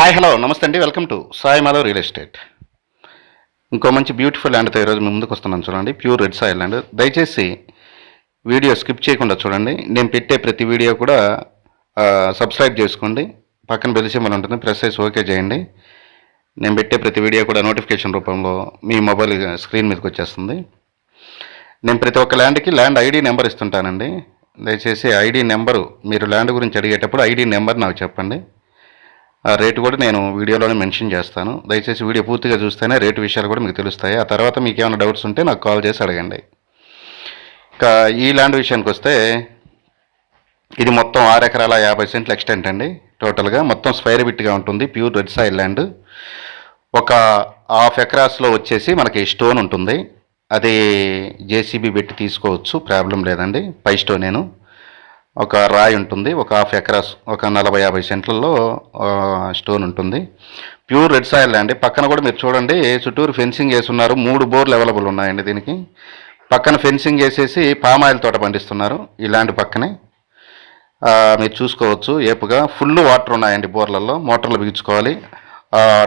Hi hello నమస్తే అండి. Welcome to Sai Madhav real estate. ఇంకో మంచి బ్యూటిఫుల్ ల్యాండ్తో ఈరోజు మీ ముందుకు వస్తున్నాను. చూడండి, ప్యూర్ రెడ్ సాయిల్ ల్యాండ్. దయచేసి వీడియో స్కిప్ చేయకుండా చూడండి. నేను పెట్టే ప్రతి వీడియో కూడా సబ్స్క్రైబ్ చేసుకోండి. పక్కన బెల్ సింబల్ ఉంటుంది, ప్రెస్ చేసి ఓకే చేయండి. నేను పెట్టే ప్రతి వీడియో కూడా నోటిఫికేషన్ రూపంలో మీ మొబైల్ స్క్రీన్ మీదకి వచ్చేస్తుంది. నేను ప్రతి ఒక్క ల్యాండ్ ఐడి నెంబర్ ఇస్తుంటానండి. దయచేసి ఐడి నెంబరు మీరు ల్యాండ్ గురించి అడిగేటప్పుడు ఐడి నెంబర్ నాకు చెప్పండి. ఆ రేటు కూడా నేను వీడియోలోనే మెన్షన్ చేస్తాను. దయచేసి వీడియో పూర్తిగా చూస్తేనే రేటు విషయాలు కూడా మీకు తెలుస్తాయి. ఆ తర్వాత మీకు ఏమైనా డౌట్స్ ఉంటే నాకు కాల్ చేసి అడగండి. ఇంకా ఈ ల్యాండ్ విషయానికి వస్తే ఇది మొత్తం 6 ఎకరాల 50 సెంట్లు ఎక్స్టెంట్ అండి. టోటల్గా మొత్తం స్క్వేర్ బిట్గా ఉంటుంది. Pure red soil land. ఒక హాఫ్ ఎకరాస్లో వచ్చేసి మనకి స్టోన్ ఉంటుంది. అది జేసీబీ పెట్టి తీసుకోవచ్చు, ప్రాబ్లం లేదండి. పై స్టోనేను ఒక రాయి ఉంటుంది. ఒక హాఫ్ ఎకరాస్, ఒక 40-50 సెంట్లలో స్టోన్ ఉంటుంది. Pure red soil land. పక్కన కూడా మీరు చూడండి, చుట్టూరు ఫెన్సింగ్ వేసి ఉన్నారు. 3 బోర్లు అవైలబుల్ ఉన్నాయండి దీనికి. పక్కన ఫెన్సింగ్ వేసేసి పామాయిల్ తోట పండిస్తున్నారు ఈ ల్యాండ్ పక్కనే. మీరు చూసుకోవచ్చు, ఏపుగా ఫుల్ వాటర్ ఉన్నాయండి బోర్లలో. మోటార్లు బిగించుకోవాలి.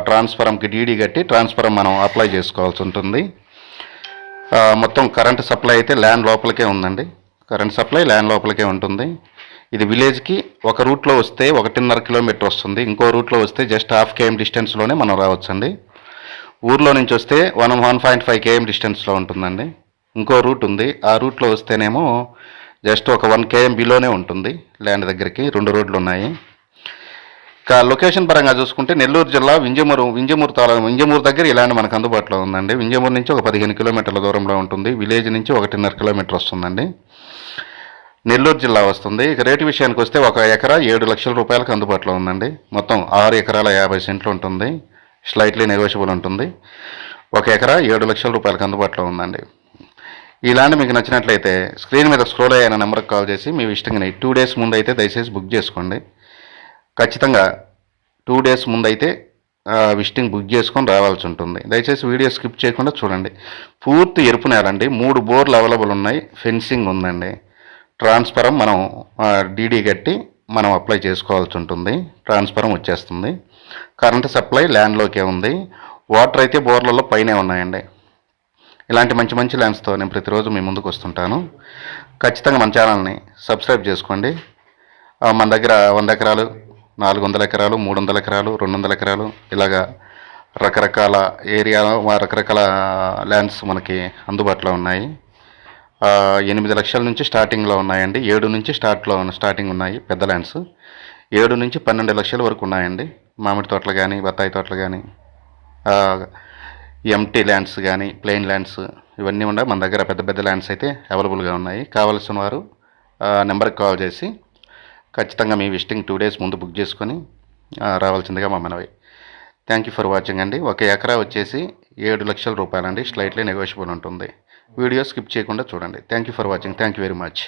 ట్రాన్స్ఫారంకి డీడీ కట్టి ట్రాన్స్ఫారం మనం అప్లై చేసుకోవాల్సి ఉంటుంది. మొత్తం కరెంటు సప్లై అయితే ల్యాండ్ లోపలికే ఉందండి. కరెంట్ సప్లై ల్యాండ్ లోపలికే ఉంటుంది. ఇది విలేజ్కి ఒక రూట్లో వస్తే 1.5 కిలోమీటర్ వస్తుంది. ఇంకో రూట్లో వస్తే జస్ట్ 0.5 km డిస్టెన్స్లోనే మనం రావచ్చండి. ఊర్లో నుంచి వస్తే 1.5 km డిస్టెన్స్లో ఉంటుందండి. ఇంకో రూట్ ఉంది. ఆ రూట్లో వస్తేనేమో జస్ట్ ఒక 1 km బిలోనే ఉంటుంది ల్యాండ్ దగ్గరికి. 2 రోడ్లు ఉన్నాయి. ఇక లొకేషన్ పరంగా చూసుకుంటే నెల్లూరు జిల్లా వింజమూరు దగ్గర ఈ ల్యాండ్ మనకు అందుబాటులో ఉందండి. వింజమూరు నుంచి ఒక 15 కిలోమీటర్ల దూరంలో ఉంటుంది. విలేజ్ నుంచి 1.5 కిలోమీటర్ వస్తుందండి. నెల్లూరు జిల్లా వస్తుంది. ఇక రేటు విషయానికి వస్తే 1 ఎకరా 7 లక్షల రూపాయలకు అందుబాటులో ఉందండి. మొత్తం 6 ఎకరాల 50 సెంట్లు ఉంటుంది. స్లైట్లీ నెగోషియబుల్ ఉంటుంది. 1 ఎకరా 7 లక్షల రూపాయలకు అందుబాటులో ఉందండి. ఈ ల్యాండ్ మీకు నచ్చినట్లయితే స్క్రీన్ మీద స్క్రోల్ అయిన నెంబర్కి కాల్ చేసి మీ ఇష్టంగా 2 డేస్ ముందు అయితే దయచేసి బుక్ చేసుకోండి. ఖచ్చితంగా 2 డేస్ ముందు అయితే విజిటింగ్ బుక్ చేసుకొని రావాల్సి ఉంటుంది. దయచేసి వీడియో స్కిప్ చేయకుండా చూడండి. పూర్తి ఎరుపు నేలండి. 3 బోర్లు అవైలబుల్ ఉన్నాయి. ఫెన్సింగ్ ఉందండి. ట్రాన్స్ఫారం మనం డీడీ కట్టి మనం అప్లై చేసుకోవాల్సి ఉంటుంది. ట్రాన్స్ఫారం వచ్చేస్తుంది. కరెంటు సప్లై ల్యాండ్లోకే ఉంది. వాటర్ అయితే బోర్లలో పైనే ఉన్నాయండి. ఇలాంటి మంచి మంచి ల్యాండ్స్తో నేను ప్రతిరోజు మీ ముందుకు వస్తుంటాను. ఖచ్చితంగా మన ఛానల్ని సబ్స్క్రైబ్ చేసుకోండి. మన దగ్గర 100 ఎకరాలు, 400 ఎకరాలు, 300 ఎకరాలు, 200 ఎకరాలు ఇలాగా రకరకాల ఏరియా, రకరకాల ల్యాండ్స్ మనకి అందుబాటులో ఉన్నాయి. 8 లక్షల నుంచి స్టార్టింగ్లో ఉన్నాయండి. 7 నుంచి స్టార్టింగ్ ఉన్నాయి పెద్ద ల్యాండ్స్. 7 నుంచి 12 లక్షల వరకు ఉన్నాయండి. మామిడి తోటలు కానీ, బత్తాయి తోటలు కానీ, ఎంటీ ల్యాండ్స్ కానీ, ప్లెయిన్ ల్యాండ్స్ ఇవన్నీ ఉన్నాయి మన దగ్గర. పెద్ద పెద్ద ల్యాండ్స్ అయితే అవైలబుల్గా ఉన్నాయి. కావాల్సిన వారు నెంబర్కి కాల్ చేసి ఖచ్చితంగా మీ విజిటింగ్ 2 డేస్ ముందు బుక్ చేసుకొని రావాల్సిందిగా మా మనవి. థ్యాంక్ యూ ఫర్ వాచింగ్ అండి. 1 ఎకరా వచ్చేసి 7 లక్షల రూపాయలండి. స్లైట్లీ నెగోషియబుల్ ఉంటుంది. వీడియో స్కిప్ చేయకుండా చూడండి. Thank you for watching. Thank you very much.